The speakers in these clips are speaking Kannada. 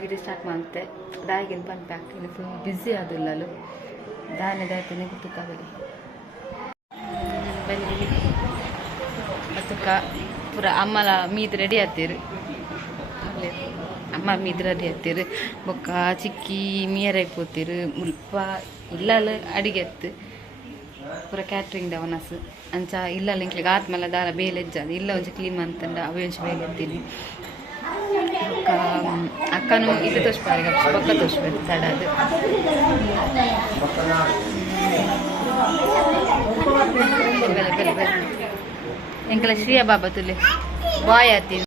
ಗಿಡ ಸ್ಟಾಕ್ ಮಂತೆ ದಾರಿಗಿಂತ ಬಂದು ಹಾಕಿ ಬಿಸಿಯಾದ್ ದಾಡ್ತೀನಿ ಗುತೀನಿ ಅತಕ್ಕ ಪೂರ ಅಮ್ಮ ಮೀದ್ ರೆಡಿ ಆಗ್ತೀರಿ ಅಮ್ಮ ಮೀದ್ ರೆಡಿ ಆಗ್ತೀರಿ ಬೊಕ್ಕ ಚಿಕ್ಕಿ ಮೀಯರ್ ಆಗಿ ಮುಲ್ಪ ಇಲ್ಲ ಅಡಿಗೆ ಹತ್ತು ಪೂರ ಕ್ಯಾಟ್ರಿಂಗ್ ಅಂಚ ಇಲ್ಲ ಇಲ್ಲಲ್ಲಿ ಆತ್ಮಲ್ಲ ದಾರ ಬೇಲೆ ಹೆಜ್ಜ ಇಲ್ಲ ಒಂಚು ಕ್ಲೀನ್ ಅಂತಂಡ ಅವೇ ಒಂಚು ಬೇಲೆ அக்கா அக்கானும் இது தோசை பாருங்க பக்க தோசை பாரு தடாது எங்களை ஸ்ரீயா பாபா துல்லு வாய் ஆத்தி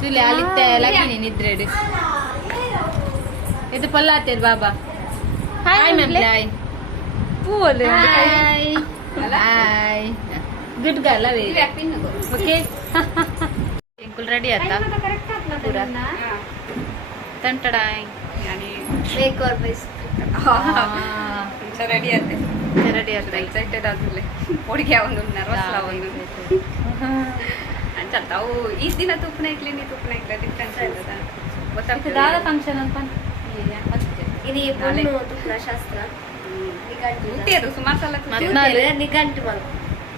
துல்லு அழித்த எல்லாத்தையும் நீ நித்ரேடு இது பொல்லாத்தேர் பாபா Hi, Hi, Hi. ಗಿಟ್ ಗಲ್ಲ ವೇರಿ ಓಕೆ ಎಂಕುಲ್ ರೆಡಿ ಆಯ್ತಾ ತಂಟಡ ರೆಡಿ ಆಯ್ತೆ ರೆಡಿ ಆಯ್ತಾ ಎಕ್ಸೈಟೆಡ್ ಆದ್ಮೇಲೆ ಹುಡುಗಿ ಒಂದು ನರ್ವಸ್ ಒಂದು ಅಂಚಲ್ತಾವು ಈ ದಿನ ತುಪ್ಪನ ಇಟ್ಲಿ ನೀ ತುಪ್ಪನ ಇಟ್ಲಿ ಡಿಫ್ರೆನ್ಸ್ ಗೊತ್ತಾಗ್ತದೆ ಫಂಕ್ಷನ್ ಅಂತ ಶಾಸ್ತ್ರ ಸುಮಾರು ಸಲ ನಿಗಂಟು ಮಾಡ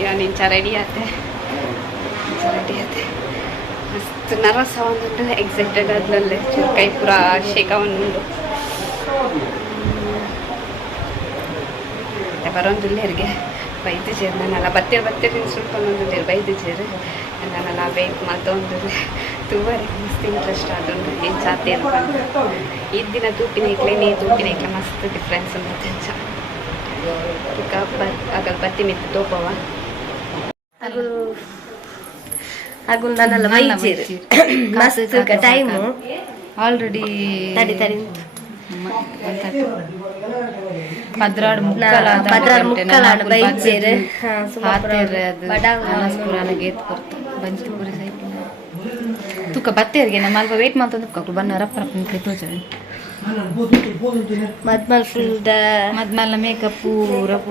ಇವಾಗ ನಿಂಚ ಚಾ ರೆಡಿ ಆತ ರೆಡಿ ಆತೆ ಮಸ್ತ್ ನರ ಸಾವಂದ್ರೆ ಎಕ್ಸೈಟೆಡ್ ಆದ್ಲಲ್ಲೇ ಚೂರು ಕೈ ಪೂರ ಶೇಖ ಒಂದು ಬರೋಂದು ಇಲ್ಲಿಗೆ ಬೈದು ಚೇರು ನಾನು ಅಲ್ಲ ಬತ್ತೇ ಬತ್ತೇ ತಿನ್ ಸುಡ್ಕೊಂಡು ಇರು ಬೈದು ಚೇರು ನಾನು ಬೇಕು ಮತ್ತೊಂದು ತುಂಬ ಮಸ್ತ್ ಇಂಟ್ರೆಸ್ಟ್ ಆದ್ರು ಏನು ಚಾತಿ ಅನ್ಕೊಂಡು ಈ ದಿನ ಇಟ್ಲೆ ನೀ ತೂಪಿನ ಇಟ್ಲೆ ಮಸ್ತ್ ಡಿಫ್ರೆನ್ಸ್ ಅಂತ ಚಾ ಅದ್ರ ಬತ್ತಿ ಮಿತ್ತು ತೋಪವ ಅದು ಹಾಗೂ ನನ್ನೆಲ್ಲ ಮೈಚೀರ್ ಮಸ್ ತೂಕ ಟೈಮ್ ಆಲ್ರೆಡಿ ತಡಿ ತಡಿ ಮದ್ಮಲ್ ಮದ್ಮಲ್ ಮೇಕಪ್ ಪೂರ ಪೂರ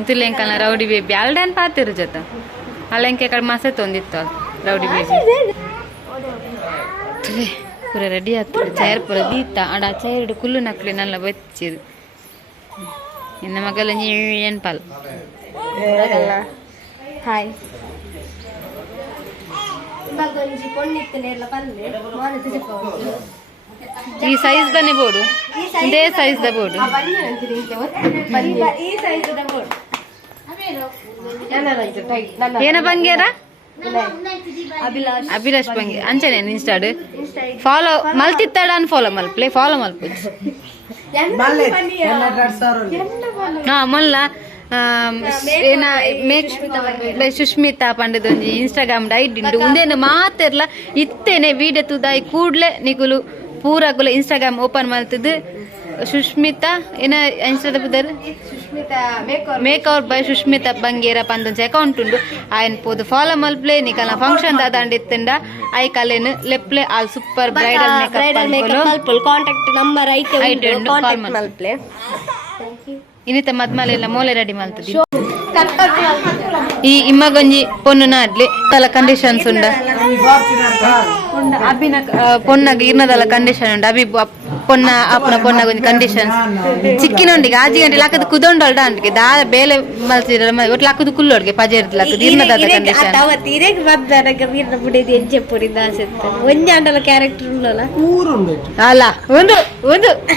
ఇదిలే ఇంకా రౌడీ బేబీ అల్డెన్ పాతిరు జత అలా ఇంకెక్కడ మసే తొందిస్తా రౌడీ బేబీ పూర రెడీ అవుతుంది చైర్ పూర దీత అడ చైర్ కుళ్ళు నక్కులు నల్ల వచ్చేది నిన్న మగల పాలు హాయ్ కొంచెం కొన్ని ఇస్తే నేర్ల పని మానేసి ఈ సైజ్ దానే బోడు ఇదే సైజ్ ద బోడు ఏనా పంగేరా అభిలాష్ పంగి అంచే ఇన్స్టాడు ఫాలో మళ్ళీ తిత్తాడా అని ఫాలో మల్ ప్లే ఫాలో మళ్ళీ మళ్ళా సుష్మిత పండుగ ఉంది ఇన్స్టాగ్రామ్ డైట్ ఉంది మా తెరలా ఇత్తేనే వీడియో తుదాయి కూడలే నికులు ಪೂರ ಗುಲ ಇನ್ಸ್ಟಾಗ್ರಾಮ್ ಓಪನ್ ಮಾಡ್ತಿದ್ದು ಸುಷ್ಮಿತಾ ಏನ ಇನ್ಸ್ಟಾದ ಮೇಕ್ ಅವರ್ ಬೈ ಸುಷ್ಮಿತಾ ಬಂಗೇರಪ್ಪ ಅಂತ ಅಕೌಂಟ್ ಉಂಡು ಆಯ್ನ ಪೋದು follow ಮಲ್ಪ್ಲೇ ನಿಕಲ್ನ function ದಾದಾಂಡ್ ಇತ್ತಂಡ I ಕಲೇನು ಲೆಪ್ಲೆ all super bridal makeup contact number ಐತೆ ಐಟ್ ಕಾಂಟ್ಯಾಕ್ಟ್ ಮಲ್ಪ್ಲೇ ಇನ್ನಿತ ಮದ್ ಮಲೆಯಿಲ್ಲ ಮೋಲೆ ತಲ ಕಂಡೀಷನ್ಸ್ ಈಗಿ ಪೊನ್ನ ಇರ್ನದಲ್ಲ ಕಂಡೀಷನ್ ಉಂಡಿ ಪೊನ್ನ ಅಪ್ಪನ ಪೊನ್ನ ಗೊಂಜಿ ಕಂಡೀಷನ್ ಚಿಕ್ಕನೊಂಟಿಗೆ ಆಚಿ ಗಂಟೆ ಕುದೊಂಡಿ ದಾ ಬೇಲೆ ಮಲ್ಸಿರೋದು ಅಡ್ಗೆ ಪಜೆ ಇರ್ತದೆ ಅಲ್ಲ ಒಂದು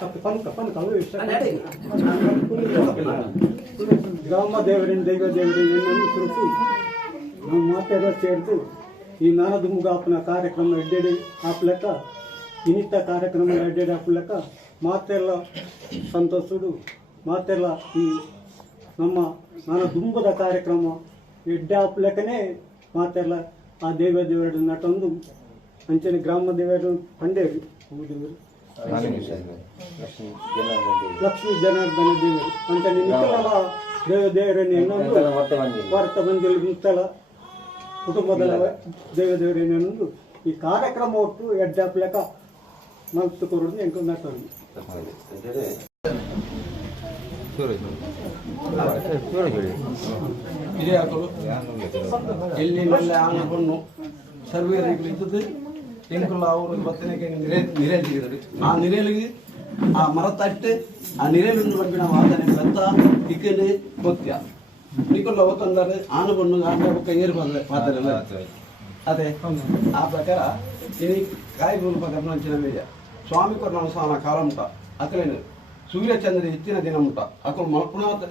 తప్పని తప్పని కలవ విషయం దేవుడిని దైవ దేవుడిని చూసి నా మాట చేరుతూ ఈ నానదుమ్ము కాపున కార్యక్రమం ఎడ్డేడి ఆపలేక వినిత కార్యక్రమం ఎడ్డేడి ఆపలేక మాతెర్ల సంతోషుడు మాతెర్ల ఈ నమ్మ నానదుంబుద కార్యక్రమం ఎడ్డే ఆపలేకనే మాతెర్ల ఆ దేవ దేవుడు నటందు మంచిని గ్రామ దేవుడు పండేవి ಲಕ್ಷ್ಮೀ ಜನಾರ್ದನ ದೇವರು ಅಂತ ಮಂದಿ ಕುಟುಂಬದಲ್ಲ ದೇವ ಅನ್ನೋದು ಈ ಕಾರ್ಯಕ್ರಮ ಹೊತ್ತು ಎಡ್ಜಾಕ್ಲಾಕ ಬಣ್ಣ ಸರ್ವೇ ಸರ್ವೇರಿ ಅವರು ಕೂಡ ನಿರೇ ನಿರೇಲ್ ಸಿಗಿ ಆ ನಿರೇಲಿಗೆ ಆ ಮರ ತಟ್ಟೆ ಆ ನಿಲಿಂದ ನಂಬಿ ಆನು ಬಣ್ಣ ಇಕ್ಕಿ ಕೊಡ್ಲಾರ ಆನುಕೊಂಡು ನಾಲ್ಕು ಕೈ ಅದೇ ಆ ಪ್ರಕಾರ ಇಪ್ಪ ಕರ್ನಾ ಸ್ವಾಮಿ ಕೊರ ಸಹ ಕಾಲ ಉಂಟಾ ಅಥ್ನು ಸೂರ್ಯಚಂದ್ರ ಇತ್ತಿನ ದಿನ ಉಂಟಾ ಅಲ್ಪನಾಥ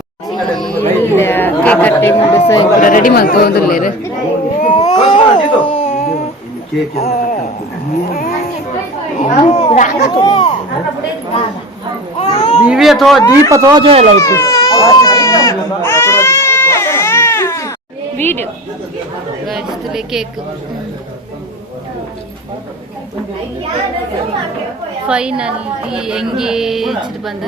ರೆಡಿ ಮಾಡ್ಕೊಂಡಿಲ್ಲ ದಿವ್ಯತೋ ದೀಪತೋ ಜಯಲಾಯ್ತು ವೀಡಿಯೋ ಕೇಕ್ ಫೈನಲ್ಲಿ ಎಂಗೇಜ್ ಬಂದ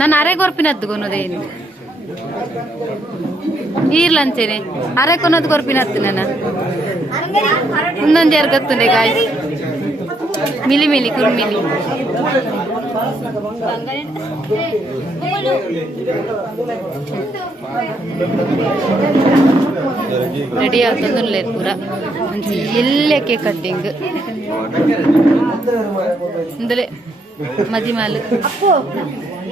ನಾನು ಅರೆಗೊರ್ಪಿನದ್ದು ಗೊನೋದೇ ಇರ್ಲ ಅಂತೇನೆ ಅರಕೊನ್ನದ್ ಕೊರ್ಪಿನತ್ತಿನ ಒಂದೊಂದು ಯಾರು ಗೊತ್ತದೆ ಗಾಯ್ಸ್ ಮಿಲಿ ಮಿಲಿ ಕುರ್ಮಿಲಿ ರೆಡಿ ಆಗ್ತದೆ ಪೂರ ಒಂದು ಎಲ್ಲೇ ಕೇಕ್ ಕಟ್ಟಿಂಗ್ ಅಂದಲೇ ಮದಿ ಮಾಲು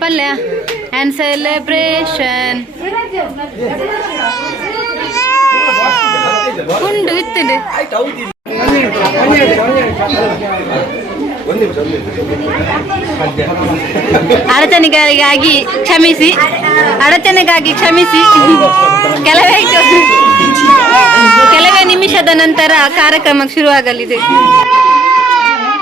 ಪಲ್ಯ ಆನ್ಸ್ರೇಷನ್ ಕುಂಡು ಇತ್ತಿದೆ ಅಡಚಣೆಗಾಗಿಗಾಗಿ ಕ್ಷಮಿಸಿ ಅಡಚಣೆಗಾಗಿ ಕ್ಷಮಿಸಿ ಕೆಲವೇ ಕೆಲವೇ ನಿಮಿಷದ ನಂತರ ಕಾರ್ಯಕ್ರಮ ಶುರುವಾಗಲಿದೆ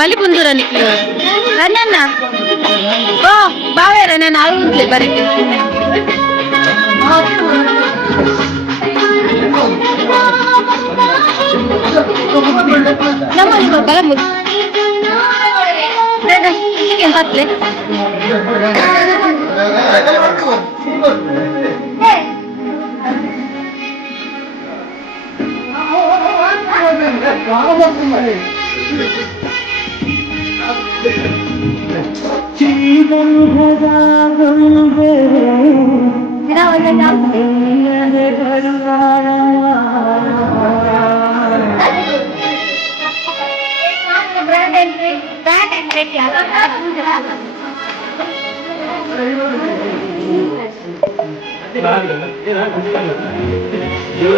ಬಲಿ ಬುಂದೂರ ಬಾವ್ಯಾರ ನನ್ನ ಆಗ್ಲಿ ಬರೀತಿ ಬರ್ chỉ cần thế ra vui vẻ Hãy subscribe cho kênh Ghiền Mì Gõ Để không bỏ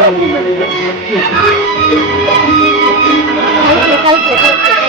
lỡ những video hấp dẫn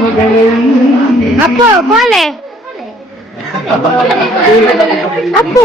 Apa? Boleh? Apa? Apa?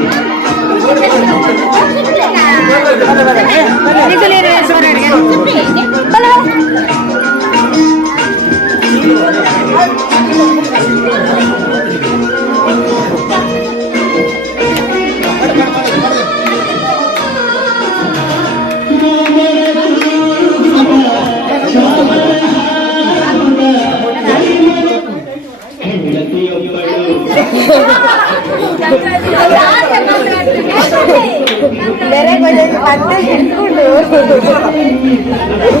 ಹೇಳಿ ಹೇಳಿ 对对对。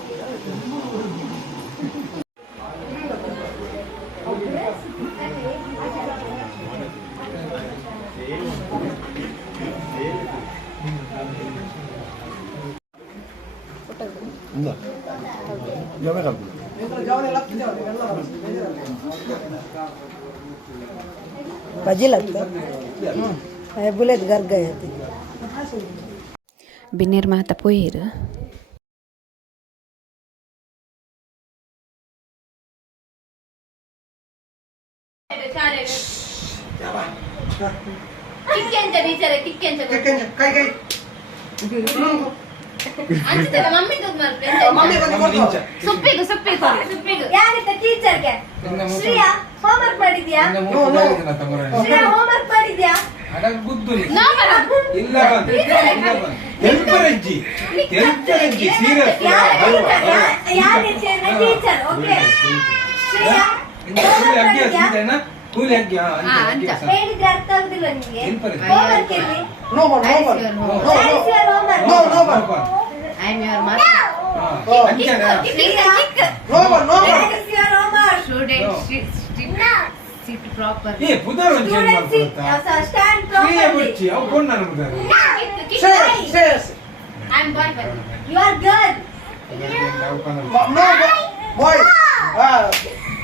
बुलेट घर गए थे विनिर्माता पोहर किक्यांच्या विचार किक्यांच्या काय काय ಅನ್ಸುತ್ತೆ ಮಮ್ಮಿ ದುಡ್ಡು ಮಾಡ್ತೇನೆ ಸುಪ್ಪಿಗು ಸುಪ್ಪಿಗು ಸುಪ್ಪಿಗು ಯಾರಿದ್ದೆ ಟೀಚರ್ಗೆ ಶ್ರೀಯಾ ಹೋಮ್ವರ್ಕ್ ಮಾಡಿದ್ಯಾ ಶ್ರೀಯಾ ಹೋಮ್ವರ್ಕ್ ಮಾಡಿದ್ಯಾ ಟೀಚರ್ ಓಕೆ ಶ್ರೀಯಾ ಕೂಲಿ ಹಾಕ್ಯಾ ಹೇಳಿದ್ರೆ ಅರ್ಥ ಆಗುದಿಲ್ಲ ನಿಮ್ಗೆ ಹೋಮ್ವರ್ಕ್ ಇರ್ಲಿ ನೋ ಮಾ ನೋ ಮಾ ನೋ ಮಾ I am your mother no ಮಾ ನೋ ಮಾ ನೋ ಮಾ ಶೂಡ್ ಸಿಟ್ ಪ್ರಾಪರ್ ಏ ಬುದರ ಒಂದು ಚೇಂಜ್ ಮಾಡ್ಕೊಳ್ತಾ you are good you are good you are good you are good you are good you are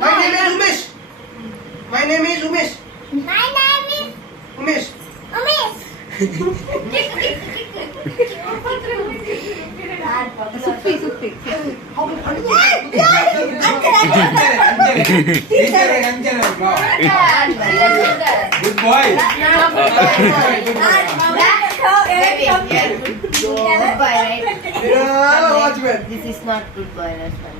My name is Umesh. My name is Umesh. My name is Umesh. Umesh. good boy. Hey. Good boy. This is not good boy. That's funny.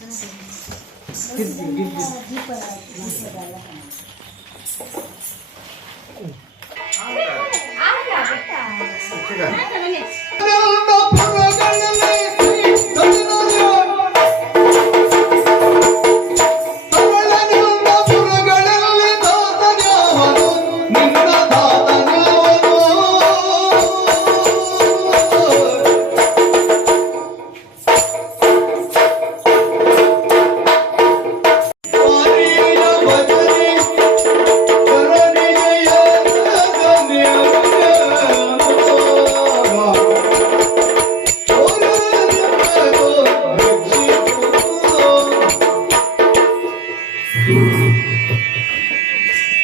किस दिन किस दिन